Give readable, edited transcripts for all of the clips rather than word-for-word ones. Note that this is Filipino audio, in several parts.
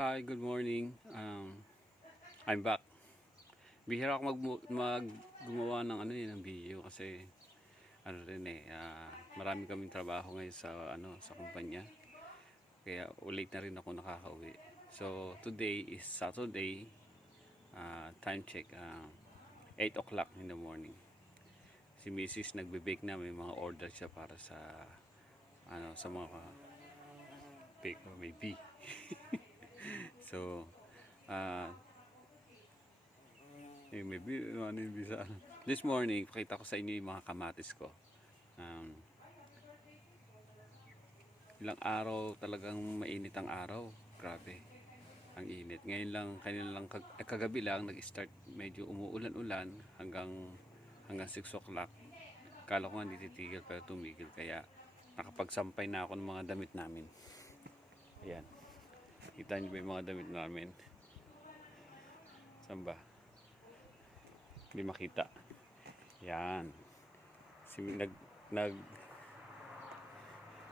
Hi, good morning. I'm back. Bihira ako gumawa ng ng video kasi marami kaming trabaho ngayon sa sa kumpanya. Kaya late na rin ako nakakauwi. So, today is Saturday. Time check 8 o'clock in the morning. Si Mrs. nagbe-bake na, may mga order siya para sa sa mga bake or maybe. So, maybe yung bisa. This morning, pakita ko sa inyo yung mga kamatis ko. Ilang araw talagang mainit ang araw. Grabe. Ang init. Ngayon lang, kagabi lang nag-start medyo umuulan-ulan hanggang 6 o'clock. Kala ko nga hindi titigil pero tumigil kaya nakapagsampay na ako ng mga damit namin. Ayan. Kita niyo ba yung mga damit namin? Saan ba? Hindi makita. Yan.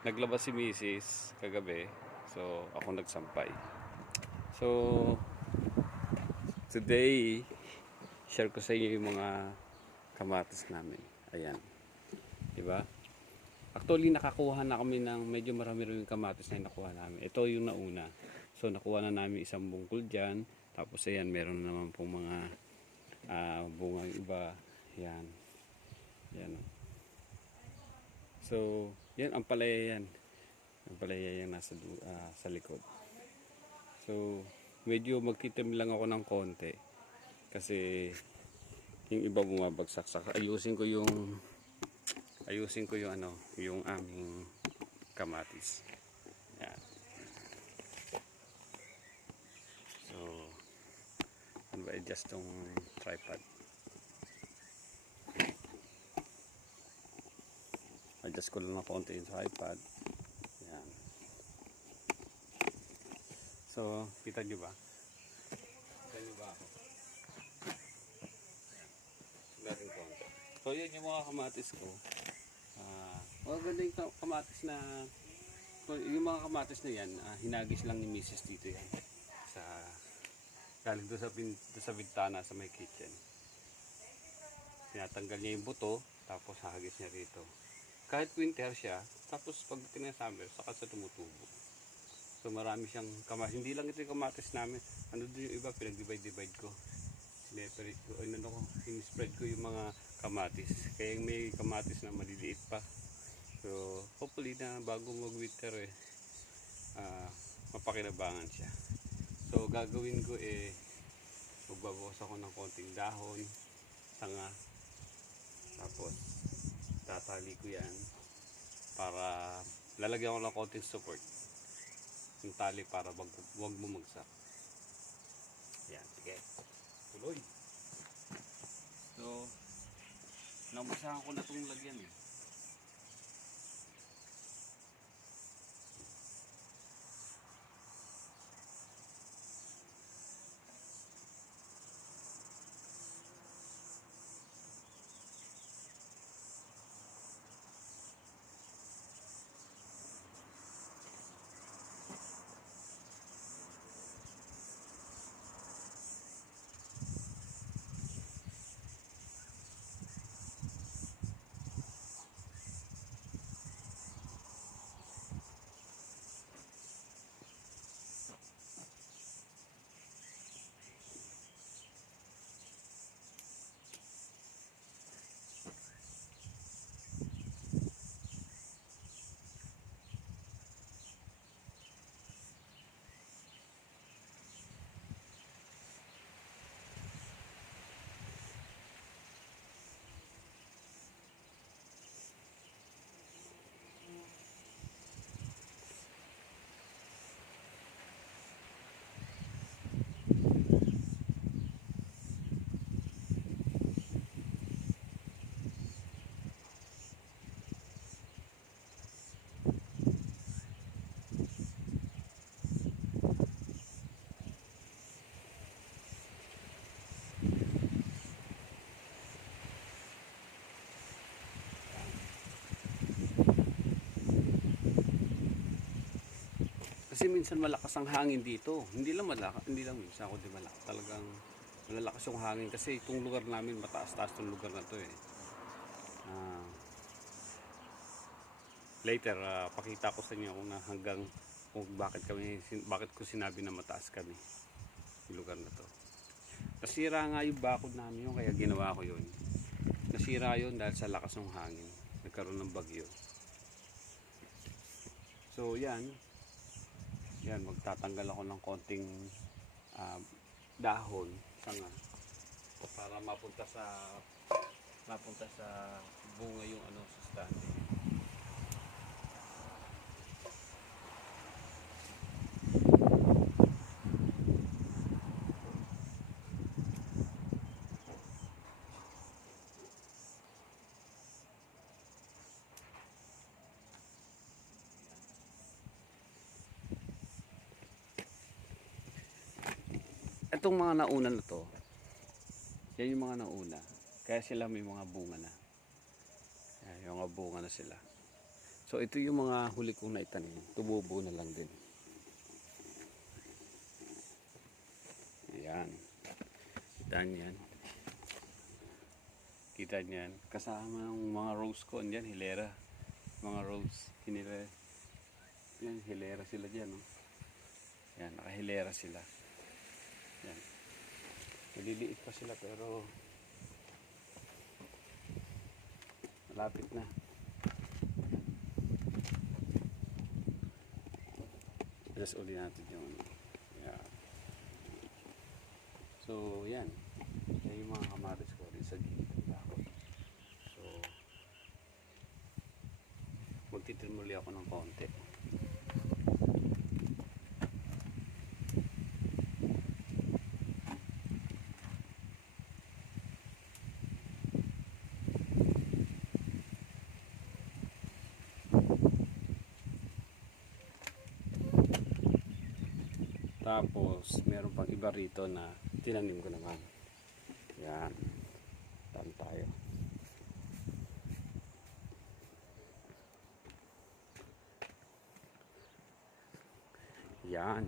Naglabas si Mrs. kagabi. So, ako nagsampay. So, today, share ko sa inyo yung mga kamatis namin. Ayan. Diba? Actually, nakakuha na kami ng medyo marami-raming kamatis na nakuha namin. Ito yung nauna. So, nakuha na namin isang bungkol dyan. Tapos, ayan, meron naman pong mga bungang iba. Yan. Yan. So, yan, ang palaya yan. Ang palaya yan nasa sa likod. So, medyo magtitim lang ako ng konti. Kasi, yung iba bumabagsak. Ayusin ko yung yung aming kamatis. Yan. So, ano ba, adjust tong tripod. Adjust ko lang na konti yung tripod. Yan. So, kita nyo ba? Kita nyo ba ako? Galing konti. So, yan yung mga kamatis ko. Maganda yung kamatis na yung mga kamatis na yan, hinagis lang ni Mrs. dito yan sa galing doon sa bintana sa may kitchen. Tinatanggal niya yung buto tapos hahagis niya rito kahit winter siya, tapos pag tinasummer saka sa tumutubo. So marami siyang kamatis, hindi lang ito yung kamatis namin, ano doon yung iba pinag-divide ko, sineperate ko, sinispread ko yung mga kamatis, kaya may kamatis na maliliit pa. So, hopefully na bago mag-winter mapakinabangan siya. So, gagawin ko magbabawas ako ng konting dahon, sanga, tapos tatali ko yan para lalagyan ko ng konting support yung tali para wag bumagsak. Yan, sige. Tuloy. So, naumasahan ko na itong lagyan Kasi minsan malakas ang hangin dito. Hindi lang malakas, hindi lang minsan ako di malakas. Talagang malalakas yung hangin kasi itong lugar namin mataas-taas itong lugar na to eh. Ah, later pakita ko sa inyo kung hanggang kung bakit ko sinabi na mataas kami yung lugar na to. Nasira nga yung bakod namin yun kaya ginawa ko yun. Nasira yun dahil sa lakas ng hangin. Nagkaroon ng bagyo. So yan magtatanggal ako ng konting dahon sanga para mapunta sa bunga yung sa stand. Itong mga nauna na to, yan yung mga nauna. Kaya sila may mga bunga na. Yan, yung mga bunga na sila. So ito yung mga huli kong naitanim. Tumubo na lang din. Ayan. Kita niyan. Kita niyan. Kasama ng mga rose ko. Yan, hilera. Mga rose. Hinilera. Yan, hilera sila dyan. No? Yan, nakahilera sila. Yan. Maliliit pa sila pero malapit na. Just uli natin yung yan. So yan. Yan yung mga kamatis ko rin sa gilid ng bakod. So magtitrim muli ako ng konti. Tapos, meron pang iba rito na tinanim ko naman. Yan. Tan tayo. Yan.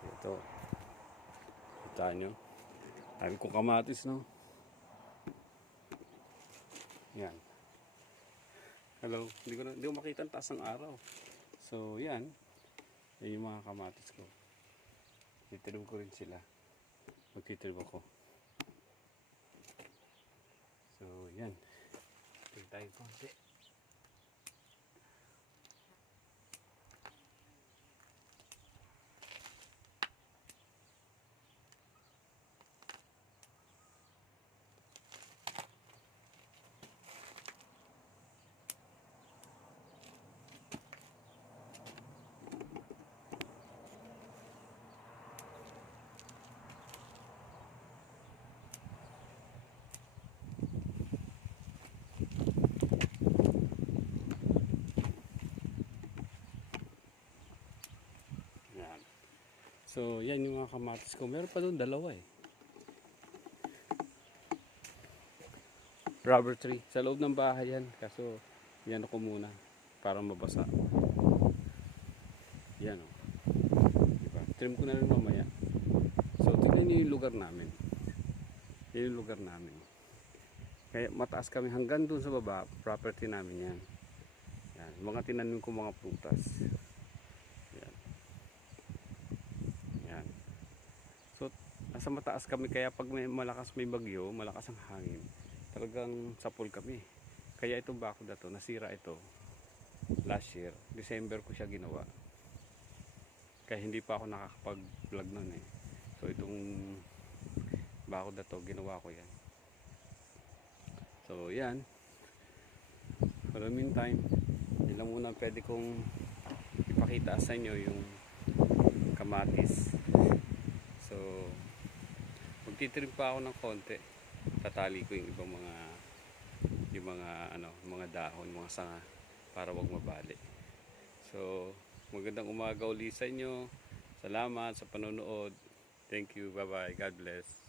Ito. Kita nyo. Dami kong kamatis, no? Yan. Hello. Hindi ko makita ang taas ng araw. So, yan. Yan yung mga kamatis ko. Titrim ko rin sila. Magtitrim ako. So, yan. Tingin tayo konti. So, yan yung mga kamatis ko. Meron pa doon dalawa eh. Rubber tree. Sa loob ng bahay yan. Kaso, yan ako muna. Para mabasa. Yan o. Diba? Trim ko na rin mamaya. So, tignan nyo yung lugar namin. Yan yung lugar namin. Kaya mataas kami hanggang doon sa baba. Property namin yan. Yan. Mga tinanim ko mga prutas. Nasa mataas kami kaya pag may bagyo, malakas ang hangin, talagang sapol kami. Kaya itong bakod na to, nasira ito last year, December ko siya ginawa. Kaya hindi pa ako nakakapag-vlog nun eh. So itong bakod na to, ginawa ko yan. So yan. For the meantime, yun lang muna pwede kong ipakita sa inyo yung kamatis. So magtitrim pa ako ng konti. Tatali ko yung ibang mga dahon, mga sanga para wag mabali. So, magandang umaga ulit sa inyo. Salamat sa panonood. Thank you. Bye-bye. God bless.